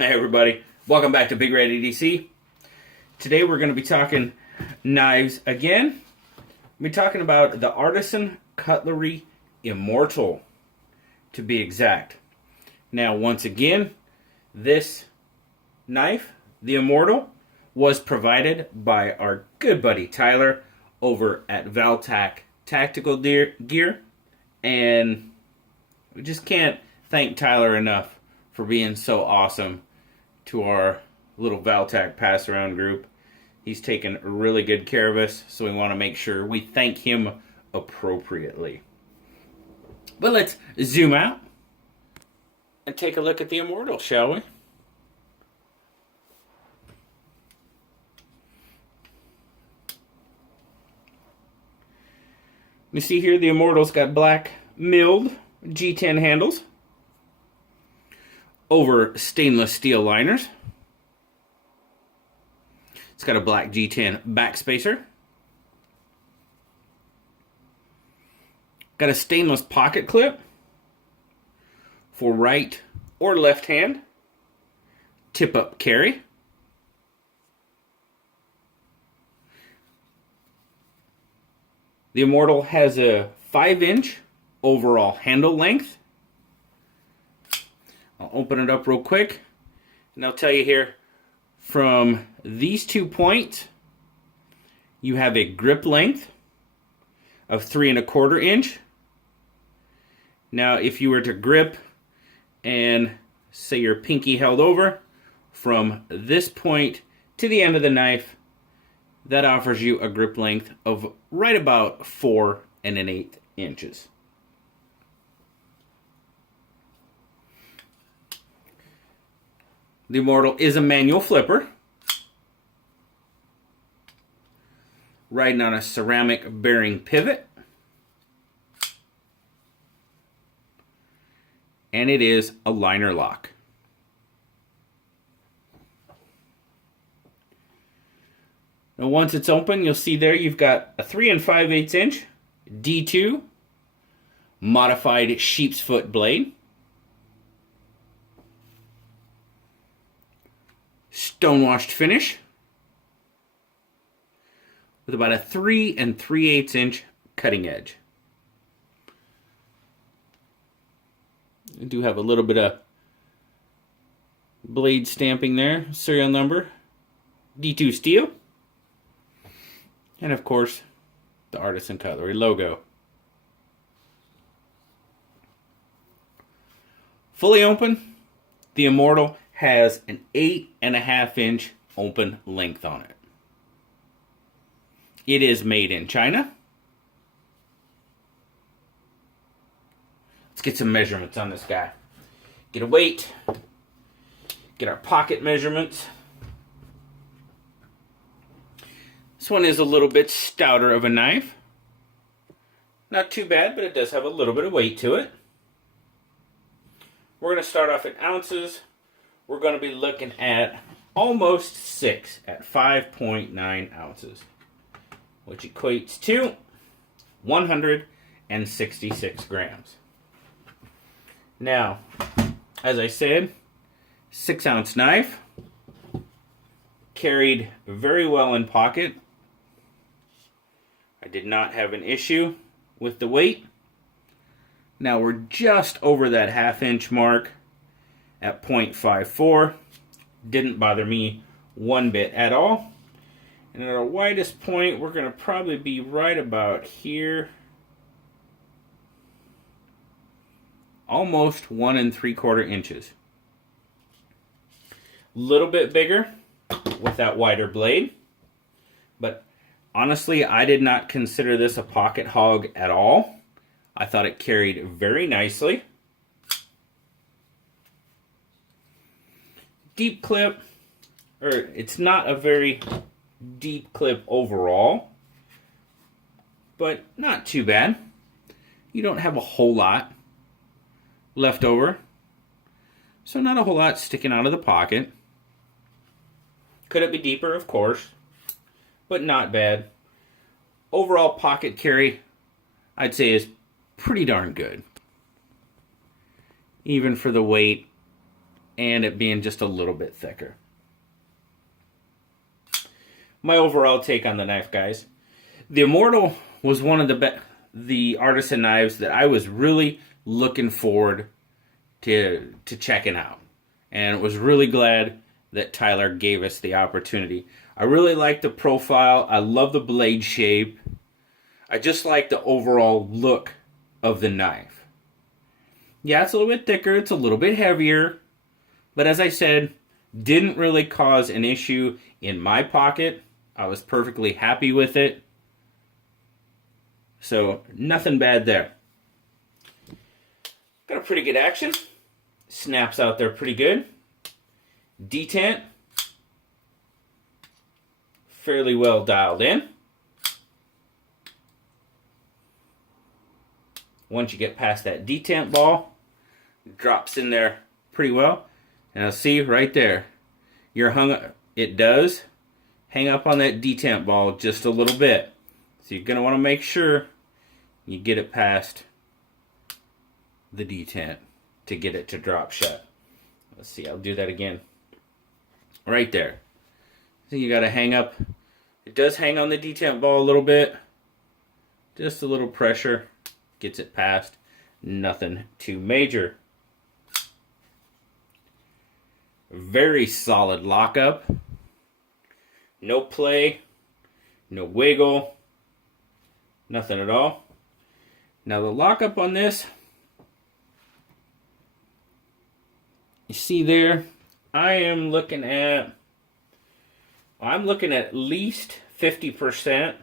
Hey everybody, welcome back to BigRedEDC. Today we're going to be talking knives again. We're talking about the Artisan Cutlery Immortal, to be exact. Now once again, this knife, the Immortal, was provided by our good buddy Tyler over at ValTac Tactical Gear, and we just can't thank Tyler enough for being so awesome to our little ValTac pass-around group. He's taken really good care of us, so we want to make sure we thank him appropriately. But let's zoom out and take a look at the Immortal, shall we? You see here the Immortal's got black milled G10 handles over stainless steel liners. It's got a black G10 backspacer. Got a stainless pocket clip for right or left hand tip-up carry. The Immortal has a 5-inch overall handle length. I'll open it up real quick, and I'll tell you here, from these 2 points, you have a grip length of 3¼ inch. Now, if you were to grip and say your pinky held over, from this point to the end of the knife, that offers you a grip length of right about 4⅛ inches. The Immortal is a manual flipper, riding on a ceramic bearing pivot, and it is a liner lock. Now once it's open, you'll see there you've got a 3 5/8 inch D2 modified sheep's foot blade, stonewashed finish with about a 3 3/8 inch cutting edge. I do have a little bit of blade stamping there, serial number, D2 steel, and of course the Artisan Cutlery logo. Fully open, the Immortal has an 8½ inch open length on it. It is made in China. Let's get some measurements on this guy. Get a weight, get our pocket measurements. This one is a little bit stouter of a knife. Not too bad, but it does have a little bit of weight to it. We're going to start off in ounces. We're going to be looking at almost 6 at 5.9 ounces, which equates to 166 grams. Now, as I said, 6-ounce knife, carried very well in pocket. I did not have an issue with the weight. Now we're just over that 1/2 inch mark at 0.54. Didn't bother me one bit at all. And at our widest point, we're going to probably be right about here. Almost 1 3/4 inches. Little bit bigger with that wider blade. But honestly, I did not consider this a pocket hog at all. I thought it carried very nicely. Deep clip, or it's not a very deep clip overall, but not too bad. You don't have a whole lot left over, so not a whole lot sticking out of the pocket. Could it be deeper? Of course, but not bad. Overall pocket carry, I'd say, is pretty darn good, even for the weight and it being just a little bit thicker. My overall take on the knife, guys. The Immortal was one of the artisan knives that I was really looking forward to checking out. And was really glad that Tyler gave us the opportunity. I really like the profile. I love the blade shape. I just like the overall look of the knife. Yeah, it's a little bit thicker. It's a little bit heavier. But as I said, didn't really cause an issue in my pocket. I was perfectly happy with it. So, nothing bad there. Got a pretty good action. Snaps out there pretty good. Detent. Fairly well dialed in. Once you get past that detent ball, it drops in there pretty well. And I'll see right there, it does hang up on that detent ball just a little bit. So you're going to want to make sure you get it past the detent to get it to drop shut. Let's see, I'll do that again. Right there. So you got to hang up. It does hang on the detent ball a little bit. Just a little pressure gets it past. Nothing too major. Very solid lockup. No play. No wiggle. Nothing at all. Now the lockup on this, you see there, I'm looking at least 50%,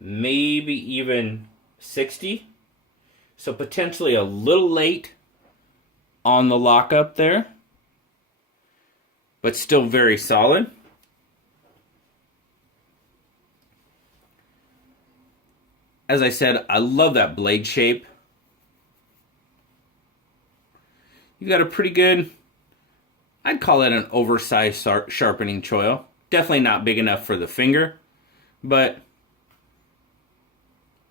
maybe even 60. So potentially a little late on the lockup there, but still very solid. As I said, I love that blade shape. You've got a pretty good, I'd call it an oversized sharpening choil. Definitely not big enough for the finger, but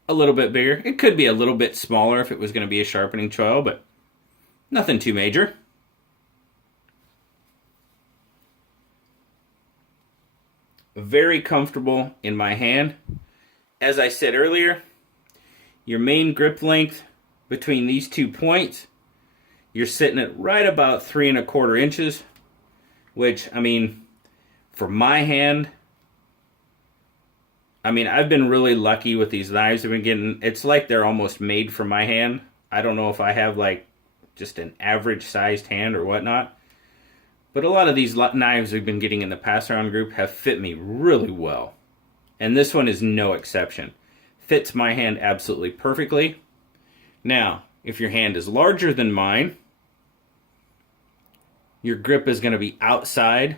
a little bit bigger. It could be a little bit smaller if it was going to be a sharpening choil, but nothing too major. Very comfortable in my hand. As I said earlier, your main grip length between these 2 points, you're sitting at right about 3 1/4 inches, which, I mean, for my hand, I mean, I've been really lucky with these knives. I've been getting, it's like they're almost made for my hand. I don't know if I have like just an average sized hand or whatnot, but a lot of these knives we've been getting in the pass around group have fit me really well. And this one is no exception. Fits my hand absolutely perfectly. Now, if your hand is larger than mine, your grip is going to be outside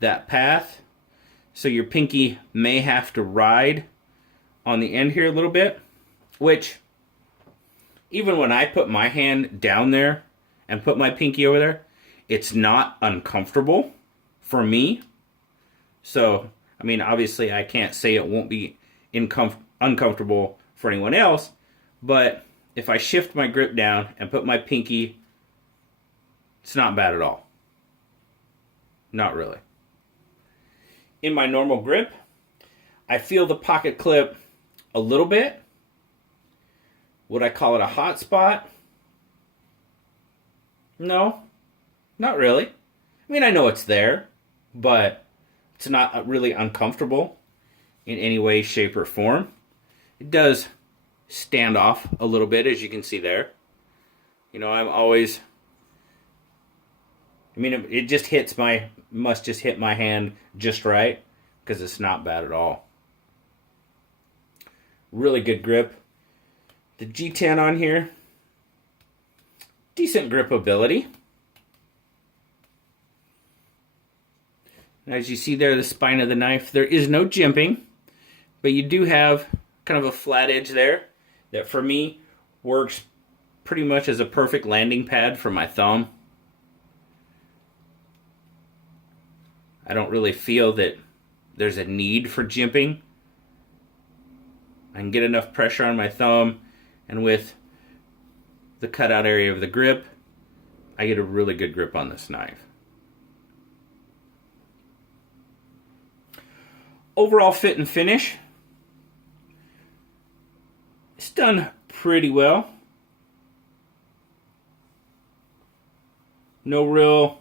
that path. So your pinky may have to ride on the end here a little bit, which even when I put my hand down there and put my pinky over there, it's not uncomfortable for me. So, I mean, obviously I can't say it won't be uncomfortable for anyone else, but if I shift my grip down and put my pinky, it's not bad at all. Not really. In my normal grip, I feel the pocket clip a little bit. Would I call it a hot spot? No, not really. I mean, I know it's there, but it's not really uncomfortable in any way, shape, or form. It does stand off a little bit, as you can see there. You know, I'm always, I mean, it just must just hit my hand just right, because it's not bad at all. Really good grip. The G10 on here, decent grip ability. As you see there, the spine of the knife, there is no jimping, but you do have kind of a flat edge there that for me works pretty much as a perfect landing pad for my thumb. I don't really feel that there's a need for jimping. I can get enough pressure on my thumb, and with the cutout area of the grip, I get a really good grip on this knife. Overall fit and finish, it's done pretty well. No real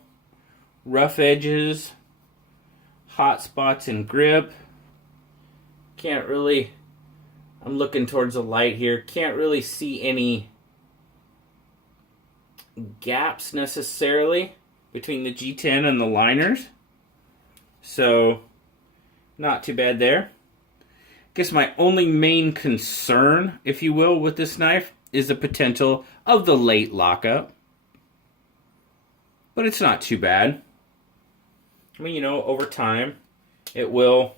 rough edges, hot spots in grip. Can't really, I'm looking towards the light here, can't really see any gaps necessarily between the G10 and the liners. So, not too bad there. I guess my only main concern, if you will, with this knife is the potential of the late lockup. But it's not too bad. I mean, you know, over time, it will,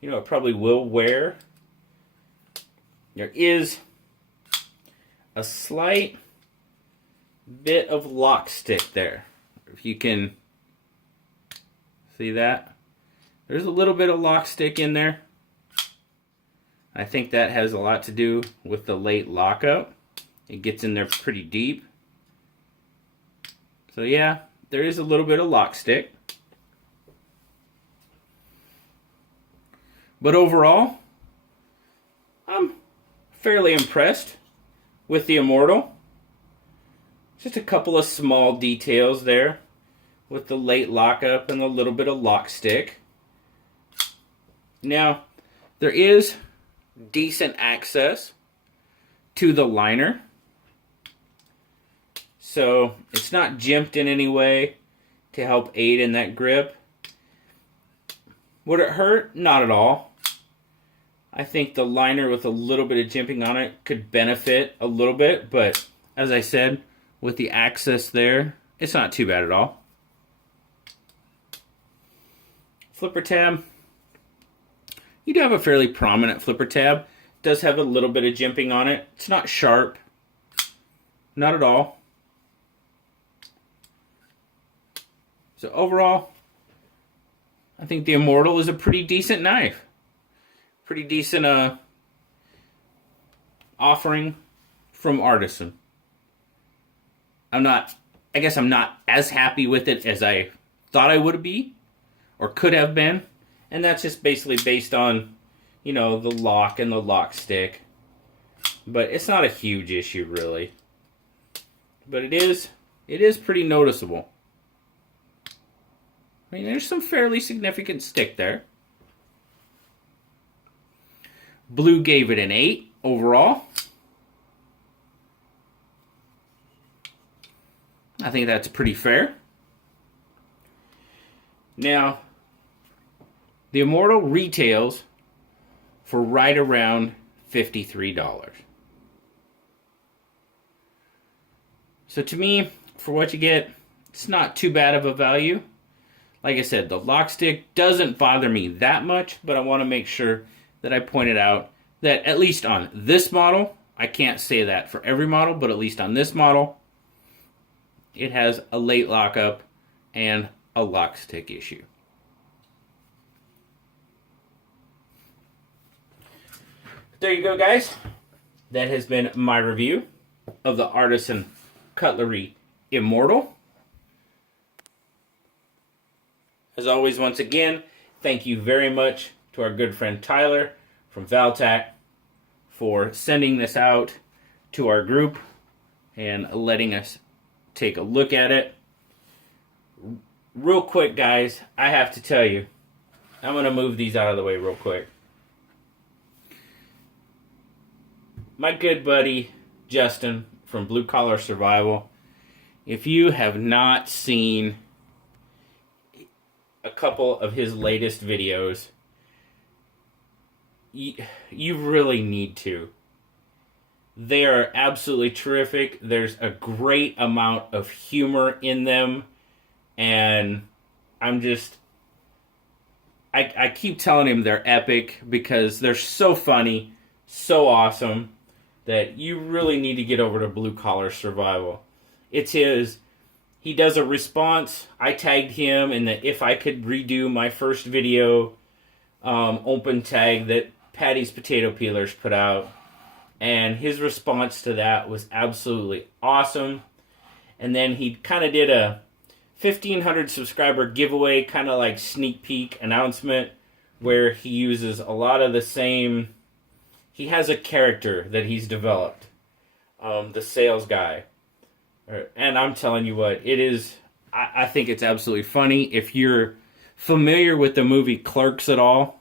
you know, it probably will wear. There is a slight bit of lock stick there. If you can see that. There's a little bit of lock stick in there. I think that has a lot to do with the late lockup. It gets in there pretty deep. So yeah, there is a little bit of lock stick. But overall, I'm fairly impressed with the Immortal. Just a couple of small details there with the late lockup and a little bit of lock stick. Now, there is decent access to the liner. So, it's not jimped in any way to help aid in that grip. Would it hurt? Not at all. I think the liner with a little bit of jimping on it could benefit a little bit, but as I said, with the access there, it's not too bad at all. Flipper tab. You do have a fairly prominent flipper tab. It does have a little bit of jimping on it. It's not sharp. Not at all. So overall, I think the Immortal is a pretty decent knife. Pretty decent offering from Artisan. I guess I'm not as happy with it as I thought I would be or could have been. And that's just basically based on, you know, the lock and the lock stick. But it's not a huge issue, really. But it is pretty noticeable. I mean, there's some fairly significant stick there. Blue gave it an 8 overall. I think that's pretty fair. Now, the Immortal retails for right around $53. So to me, for what you get, it's not too bad of a value. Like I said, the lock stick doesn't bother me that much, but I want to make sure that I pointed out that at least on this model, I can't say that for every model, but at least on this model, it has a late lockup and a lock stick issue. There you go, guys. That has been my review of the Artisan Cutlery Immortal. As always, once again, thank you very much to our good friend Tyler from ValTac for sending this out to our group and letting us take a look at it. Real quick, guys, I have to tell you, I'm going to move these out of the way real quick. My good buddy Justin from Blue Collar Survival, if you have not seen a couple of his latest videos, you really need to. They are absolutely terrific. There's a great amount of humor in them, and I keep telling him they're epic because they're so funny, so awesome, that you really need to get over to Blue Collar Survival. It's his. He does a response. I tagged him in the if I could redo my first video open tag that Patty's Potato Peelers put out. And his response to that was absolutely awesome. And then he kind of did a 1,500 subscriber giveaway, kind of like sneak peek announcement, where he uses a lot of the same. He has a character that he's developed, the sales guy. And I'm telling you what, it is. I think it's absolutely funny. If you're familiar with the movie Clerks at all,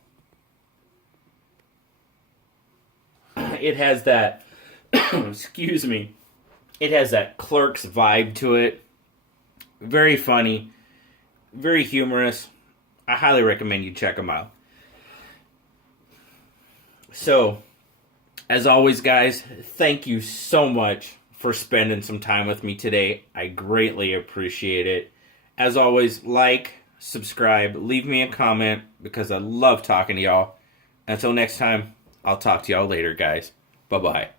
it has that, excuse me, it has that Clerks vibe to it. Very funny, very humorous. I highly recommend you check them out. So, as always, guys, thank you so much for spending some time with me today. I greatly appreciate it. As always, like, subscribe, leave me a comment, because I love talking to y'all. Until next time, I'll talk to y'all later, guys. Bye-bye.